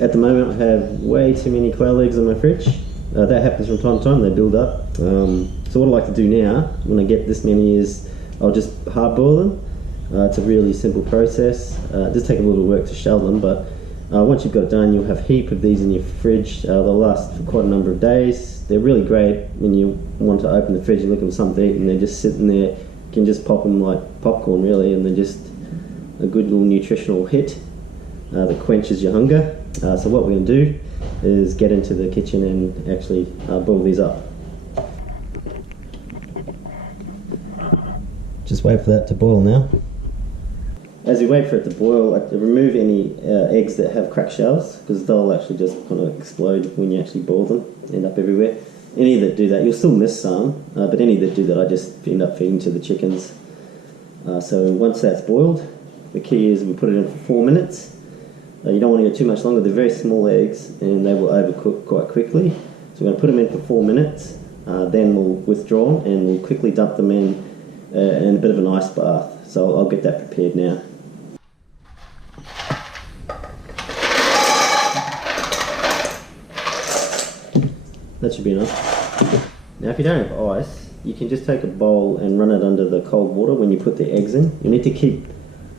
At the moment I have way too many quail eggs in my fridge. That happens from time to time, they build up. So what I like to do now, when I get this many, is I'll just hard boil them. It's a really simple process. It does take a little work to shell them, but once you've got it done, you'll have a heap of these in your fridge. They'll last for quite a number of days. They're really great when you want to open the fridge, you're looking for something to eat, and they're just sitting there. You can just pop them like popcorn really, and they're just a good little nutritional hit that quenches your hunger. So what we're going to do is get into the kitchen and actually boil these up. Just wait for that to boil now. As you wait for it to boil, remove any eggs that have cracked shells, because they'll actually just kind of explode when you actually boil them, end up everywhere. Any that do that, you'll still miss some, but any that do that I just end up feeding to the chickens. So once that's boiled, the key is we put it in for 4 minutes. You don't want to go too much longer. They're very small eggs and they will overcook quite quickly. So we're going to put them in for 4 minutes, then we'll withdraw them and we'll quickly dump them in a bit of an ice bath. So I'll get that prepared now. That should be enough. Now if you don't have ice, you can just take a bowl and run it under the cold water when you put the eggs in. You need to keep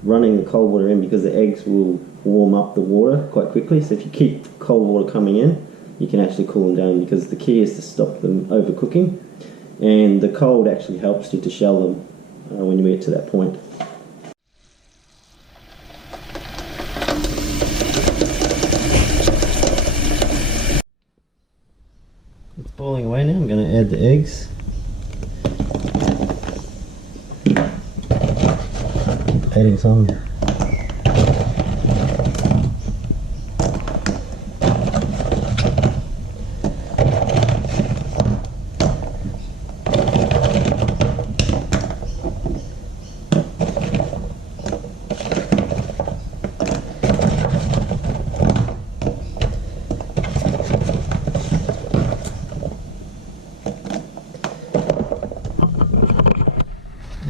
running the cold water in because the eggs will warm up the water quite quickly. So if you keep cold water coming in, you can actually cool them down, because the key is to stop them overcooking. And the cold actually helps you to shell them when you get to that point. It's boiling away now. I'm going to add the eggs. Adding some.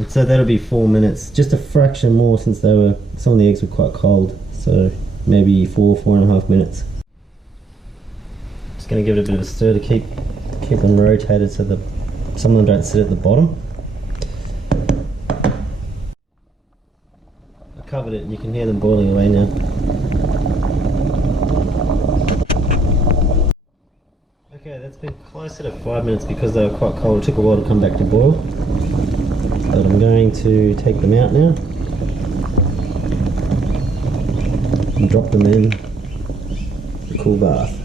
So that'll be 4 minutes, just a fraction more since some of the eggs were quite cold, so maybe 4.5 minutes. Just going to give it a bit of a stir to keep them rotated so that some of them don't sit at the bottom. I covered it and you can hear them boiling away now. Okay, that's been closer to 5 minutes because they were quite cold. It took a while to come back to boil. But I'm going to take them out now and drop them in the cool bath.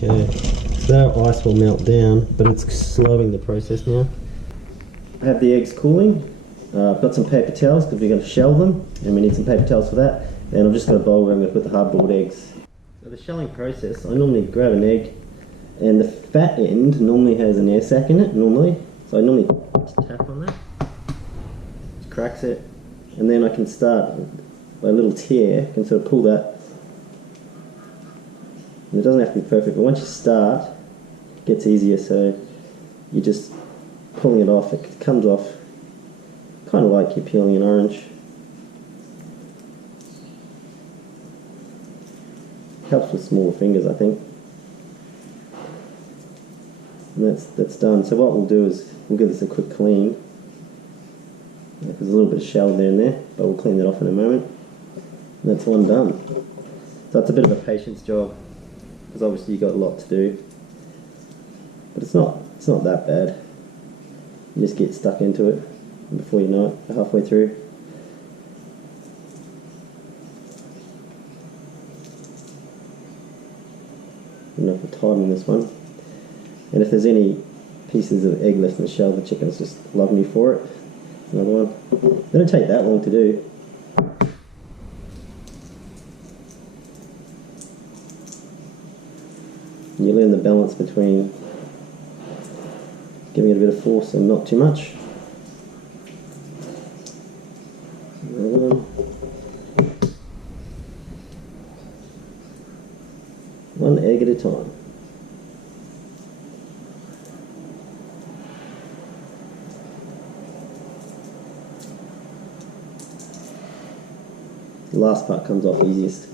Okay, so that ice will melt down, but it's slowing the process now. I have the eggs cooling. I've got some paper towels because we're going to shell them, and we need some paper towels for that. And I've just got a bowl where I'm going to put the hard-boiled eggs. So the shelling process, I normally grab an egg, and the fat end normally has an air sac in it, So I normally just tap on that, just cracks it, and then I can start by a little tear, I can sort of pull that. And it doesn't have to be perfect, but once you start, it gets easier, so you're just pulling it off. It comes off kind of like you're peeling an orange. Helps with smaller fingers, I think. And that's done. So what we'll do is we'll give this a quick clean. There's a little bit of shell there and there, but we'll clean that off in a moment. And that's one done. So it's a bit of a patience job, because obviously you've got a lot to do. But it's not that bad. You just get stuck into it, and before you know it, you're halfway through. Enough for timing this one. And if there's any pieces of egg left in the shell, the chickens just love me for it. Another one. They don't take that long to do. You learn the balance between giving it a bit of force and not too much. One egg at a time. The last part comes off easiest.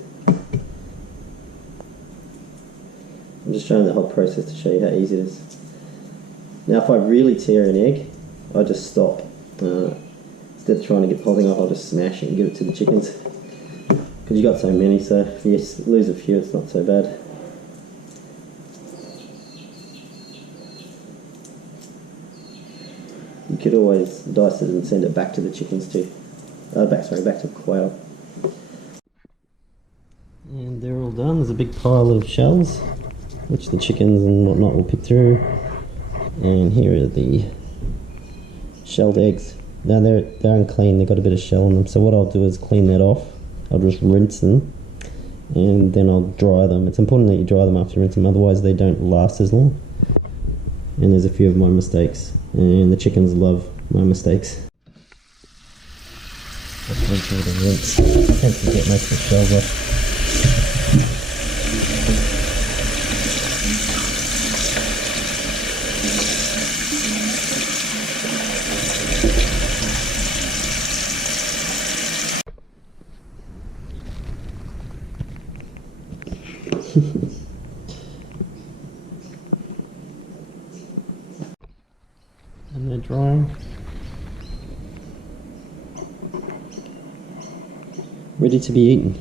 I'm just showing the whole process to show you how easy it is. Now if I really tear an egg, I just stop. Instead of trying to get the whole thing off, I'll just smash it and give it to the chickens. Because you got so many, so if you lose a few, it's not so bad. You could always dice it and send it back to the chickens too. Back to quail. And they're all done. There's a big pile of shells, which the chickens and whatnot will pick through. And here are the shelled eggs. Now they're unclean, they've got a bit of shell on them, so what I'll do is clean that off. I'll just rinse them, and then I'll dry them. It's important that you dry them after you rinse them, otherwise they don't last as long. And there's a few of my mistakes, and the chickens love my mistakes. Just rinse with a rinse. I tend to get most of the shells off. And they're drying. Ready to be eaten.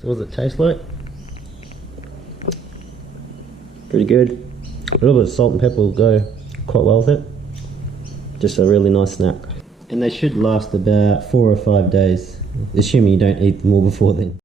So what does it taste like? Pretty good. A little bit of salt and pepper will go quite well with it. Just a really nice snack. And they should last about 4 or 5 days, assuming you don't eat them all before then.